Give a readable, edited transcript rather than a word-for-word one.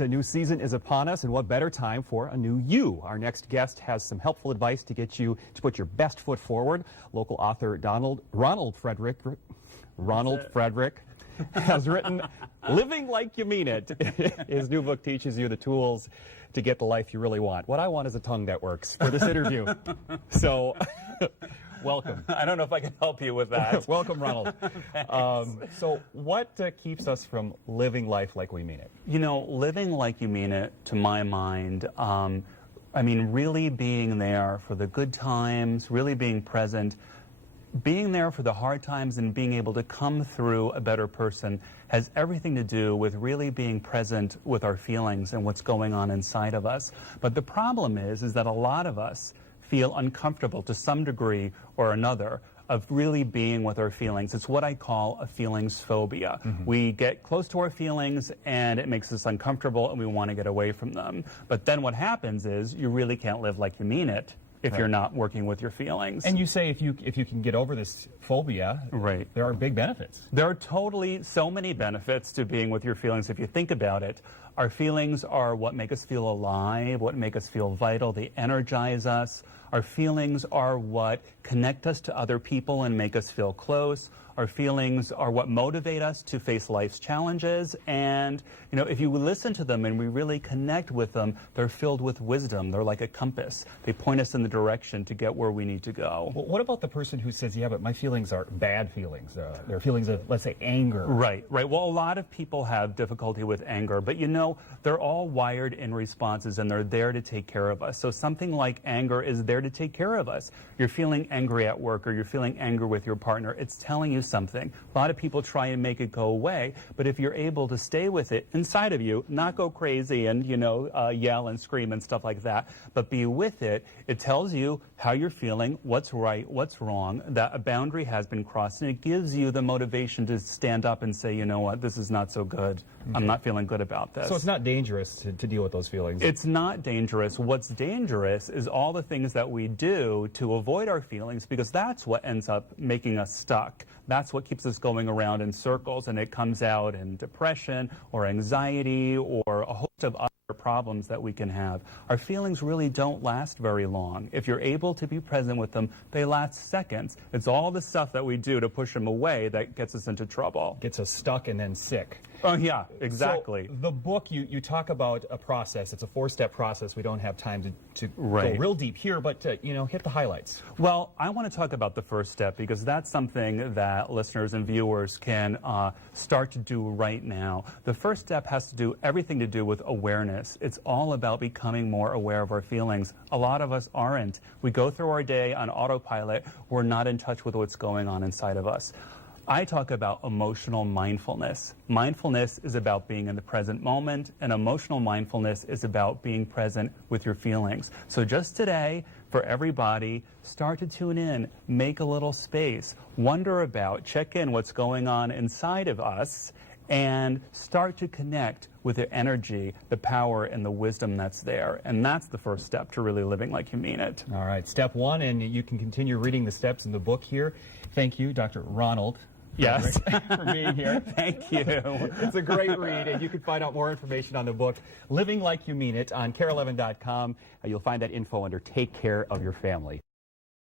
A new season is upon us, and what better time for a new you? Our next guest has some helpful advice to get you to put your best foot forward. Local author Ronald Frederick has written Living Like You Mean It. His new book teaches you the tools to get the life you really want. What I want is a tongue that works for this interview. So, welcome. I don't know if I can help you with that. Welcome, Ronald. So what keeps us from living life like we mean it? You know, living like you mean it, to my mind, I mean, really being there for the good times, really being present, being there for the hard times, and being able to come through a better person has everything to do with really being present with our feelings and what's going on inside of us. But the problem is that a lot of us feel uncomfortable to some degree or another of really being with our feelings. It's what I call a feelings phobia. We get close to our feelings and it makes us uncomfortable and we want to get away from them. But then what happens is you really can't live like you mean it if you're not working with your feelings. And you say if you can get over this phobia, there are big benefits. There are totally so many benefits to being with your feelings if you think about it. Our feelings are what make us feel alive, what make us feel vital, they energize us. Our feelings are what connect us to other people and make us feel close. Our feelings are what motivate us to face life's challenges. And, you know, if you listen to them and we really connect with them, they're filled with wisdom. They're like a compass. They point us in the direction to get where we need to go. Well, what about the person who says, yeah, but my feelings are bad feelings? They're feelings of, let's say, anger. Right. Well, a lot of people have difficulty with anger, but you know, they're all wired in responses and they're there to take care of us. So something like anger is there to take care of us. You're feeling angry at work or you're feeling anger with your partner. It's telling you something. A lot of people try and make it go away, but if you're able to stay with it inside of you, not go crazy and, you know, yell and scream and stuff like that, but be with it, it tells you how you're feeling, what's right, what's wrong, that a boundary has been crossed, and it gives you the motivation to stand up and say, you know what, this is not so good. I'm not feeling good about this. So it's not dangerous to deal with those feelings? It's not dangerous. What's dangerous is all the things that we do to avoid our feelings, because that's what ends up making us stuck. That's what keeps us going around in circles, and it comes out in depression or anxiety or a host of other problems that we can have. Our feelings really don't last very long. If you're able to be present with them, they last seconds. It's all the stuff that we do to push them away that gets us into trouble. Gets us stuck and then sick. Oh, yeah, exactly. So the book, you talk about a process. It's a 4-step process. We don't have time to go real deep here, but, you know, hit the highlights. Well, I want to talk about the first step because that's something that listeners and viewers can start to do right now. The first step has to do everything to do with awareness. It's all about becoming more aware of our feelings. A lot of us aren't. We go through our day on autopilot. We're not in touch with what's going on inside of us. I talk about emotional mindfulness. Mindfulness is about being in the present moment, and emotional mindfulness is about being present with your feelings. So just today, for everybody, start to tune in, make a little space, wonder about, check in what's going on inside of us, and start to connect with the energy, the power, and the wisdom that's there. And that's the first step to really living like you mean it. All right, step 1, and you can continue reading the steps in the book here. Thank you, Dr. Ronald. Yes. For being here. Thank you. It's a great read, and you can find out more information on the book, Living Like You Mean It, on KARE11.com. You'll find that info under Take Care of Your Family.